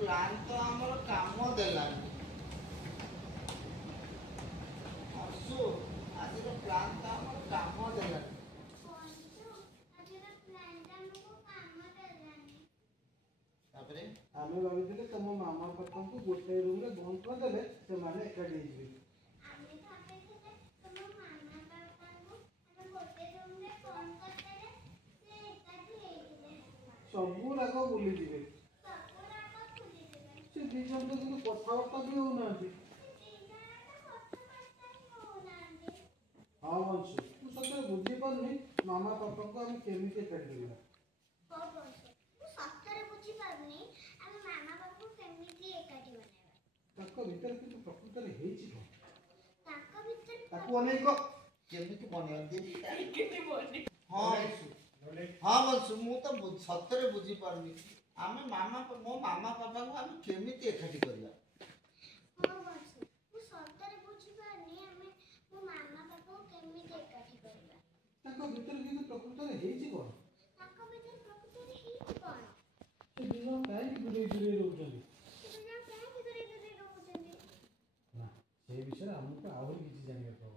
Plan ତ ଆମର କାମ ଦେଲାନି। ଆସୁ ଆଜିର ପ୍ଲାନ୍ ତ ଆମର କାମ ଦେଲାନି। ତାପରେ ଆମେ ଭାବିଥିଲେ ତମ ମାମା ପାପାଙ୍କୁ ଗୋଟେ ରୁମ୍ ରେ ବନ୍ଦ କରିଦେଲେ ସେମାନେ ଏକାଠି ହେଇଯିବେ। ସବୁ ରାଗ ବୁଲିଯିବେ। ସେ ଦି ଜଣ ତ କିନ୍ତୁ କଥାବାର୍ତ୍ତା ବି ହଉନାହାନ୍ତି। ହଁ ବଂଶୁ, ତୁ ସତରେ ବୁଝିପାରୁନି ମାମା ପାପାଙ୍କୁ ଆମେ କେମିତି ଏକାଠି କରିବା। ତାଙ୍କ ଭିତରେ କିନ୍ତୁ ପ୍ରକୃତରେ ହେଇଛି କଣ? ତାକୁ ଅନେକ କେମିତି ବନେଇନ୍ତି? ହଁ ବଂଶୁ, ମୁଁ ତ ସତରେ ବୁଝିପାରୁନି ଆମେ ମୋ ମାମା ପାପାଙ୍କୁ ଆମେ କେମିତି ଏକାଠି କରିବା। ତାଙ୍କ ଭିତରେ କିନ୍ତୁ ପ୍ରକୃତରେ ହେଇଛି କଣ? ସେ ଦି ଜଣ କାହିଁକି ଦୂରେଇ ରହୁଛନ୍ତି? ନା, ସେଇ ବିଷୟରେ ଆମକୁ ଆହୁରି କିଛି ଜାଣିବାକୁ ହବ।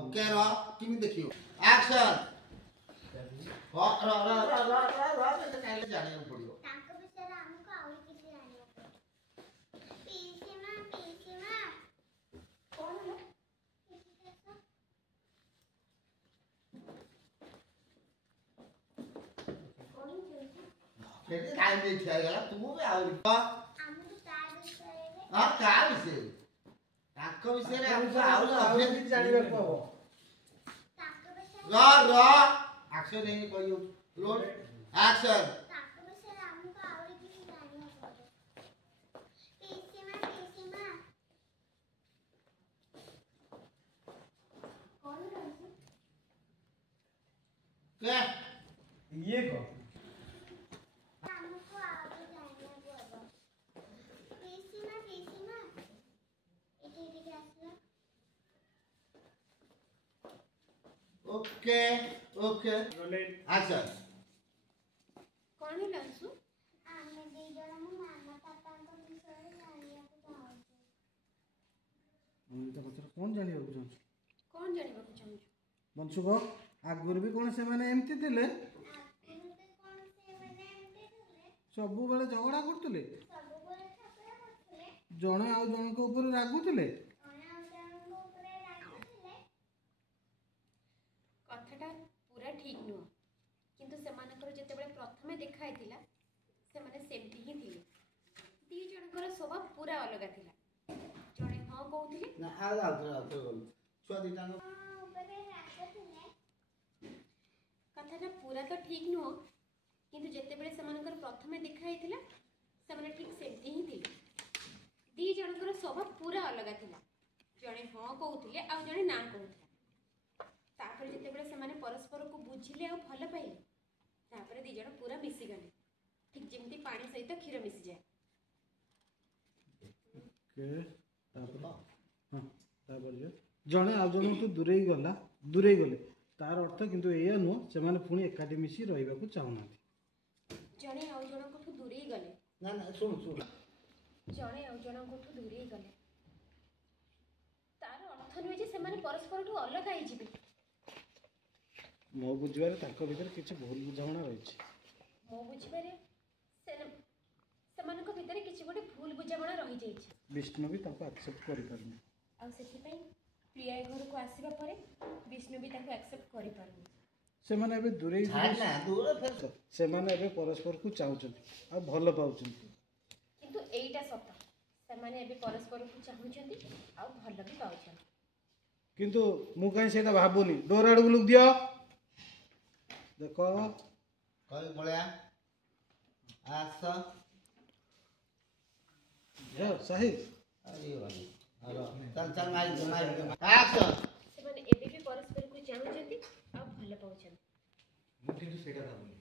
ଓକେ ର କେମିତି ଦେଖିବ ଆକ୍ସନ ଜାଣିବାକୁ ପଡିବ। କେତେ ଟାଇମ ଦେଇ ଠିଆ ହେଇଗଲା ତୁ ବି ଆହୁରି ହଁ କାହା ବିଷୟରେ ତାଙ୍କ ବିଷୟରେ ଆମକୁ ଆହୁରି କିଛି ଜାଣିବାକୁ ହବ। ର ଆକ୍ସନ ନେଇ କହିଉ ରୋଲ ଆକ୍ସନ क्या ये कौन? ओके ओके अच्छा कौन है लांसु? कौन जानिବାକୁ ଚାହୁଁଛୁ? कौन जानिବାକୁ ଚାହୁଁଛୁ? ବଂଶୁ କହ, ଆଗରୁ ବି କଣ ସେମାନେ ଏମିତି ଥିଲେ? ସବୁବେଳେ ଝଗଡ଼ା କରୁଥିଲେ? ଜଣେ ଆଉ ଜଣଙ୍କ ଉପରେ ରାଗୁଥିଲେ? कथाटा पूरा ठीक नुह किंतु सेमानकर जेतेबेले प्रथमे देखा हैतिला सेमाने सेमती ही थिले। दी जनकर स्वभाव पूरा अलग थिला। जणे हां कहउथिले ना आउथर छुआ दिटांग कथाटा पूरा तो ठीक नुह किंतु जेतेबेले सेमानकर प्रथमे देखा हैतिला सेमाने ठीक सेमती ही थिले। दी जनकर स्वभाव पूरा अलग थिला। जणे हां कहउथिले आ जणे ना कहउथिले। तापर जेतेबेले सेमाने परस्पर को बुझिले आ भल पाइले तापर दी जण पूरा मिसी गले ठीक जेमती पानी सहित क्षीर मिसी जाए। के तापर हां तापर जणे आ जणको दूरेई गले तार अर्थ किंतु एया नुह सेमाने पुणी एकाठी मिसी रहिबाकू चाहुनांती। जणे आ जणको दूरेई गले ना सुन जणे आ जणको दूरेई गले तार अर्थ नुहे जे सेमाने परस्पर अलग आई जिबे। मो बुझिबारे ताको भीतर किछि भूल बुझामणा रहिछि। मो बुझिबारे सेमानक भीतर किछि गोटे भूल बुझामणा रहि जाइछि। विष्णु भी ताको एक्सेप्ट करि पारनी आ सेति पई प्रिया घर को आसीबा परे विष्णु भी ताको एक्सेप्ट करि पारनी। सेमाने एबे दूरेई ना दूर फेर सेमाने एबे परस्पर को चाहुचंती आ भल पाउचंती। किंतु एईटा सत सेमाने एबे परस्पर को चाहुचंती आ भल भी पाउचंती। किंतु मु काई सेटा भाबुनी डोर आडू लुक दियो देखो कई बळया आस यो साहिल अरे वाली चल माई एक्शन सेमाने एबे भी परस्पर को चाहुचंती आ भल पाउचंती। मु किंतु सेटा भाबुनी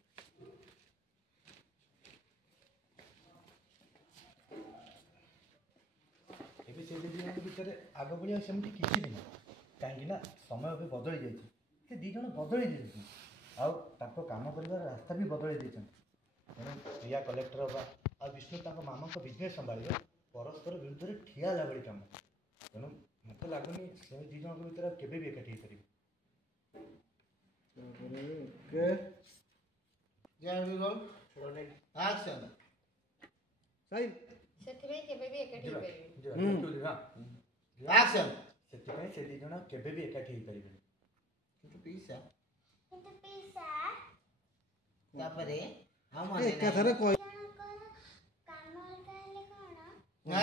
एबे से दी जण भितर आग भलिया सेमती किछि नहीं कहीं ना समय अबे बदली जाइछि से दी जण बदली जाइछि ଆଉ ତାଙ୍କ କାମ କରିବାର ରାସ୍ତା ବି ବଦଳେଇ ଦେଇଛନ୍ତି। ତେଣୁ ପ୍ରିୟା କଲେକ୍ଟର ହେବା ଆଉ ବିଷ୍ଣୁ ତାଙ୍କ ମାମାଙ୍କ ବିଜନେସ୍ ସମ୍ଭାଳିବେ ପରସ୍ପର ବିରୁଦ୍ଧରେ ଠିଆ ହେଲା ଭଳି କାମ। ତେଣୁ ମୋତେ ଲାଗୁନି ସେ ଦୁଇ ଜଣଙ୍କ ଭିତରେ ଆଉ କେବେ ବି ଏକାଠି ହେଇପାରିବେ। ଓକେ ଆକ୍ସନ୍ ସାଇ ସେଥିପାଇଁ କେବେ ବି ଏକାଠି ହେଇପାରିବେନି। ଆକ୍ସନ୍ ସେଥିପାଇଁ ସେ ଦୁଇ ଜଣ କେବେ ବି ଏକାଠି ହେଇପାରିବେନି। କିନ୍ତୁ ପିସା ତାପରେ ଆଉ ଏକାଥରେ କହି ନା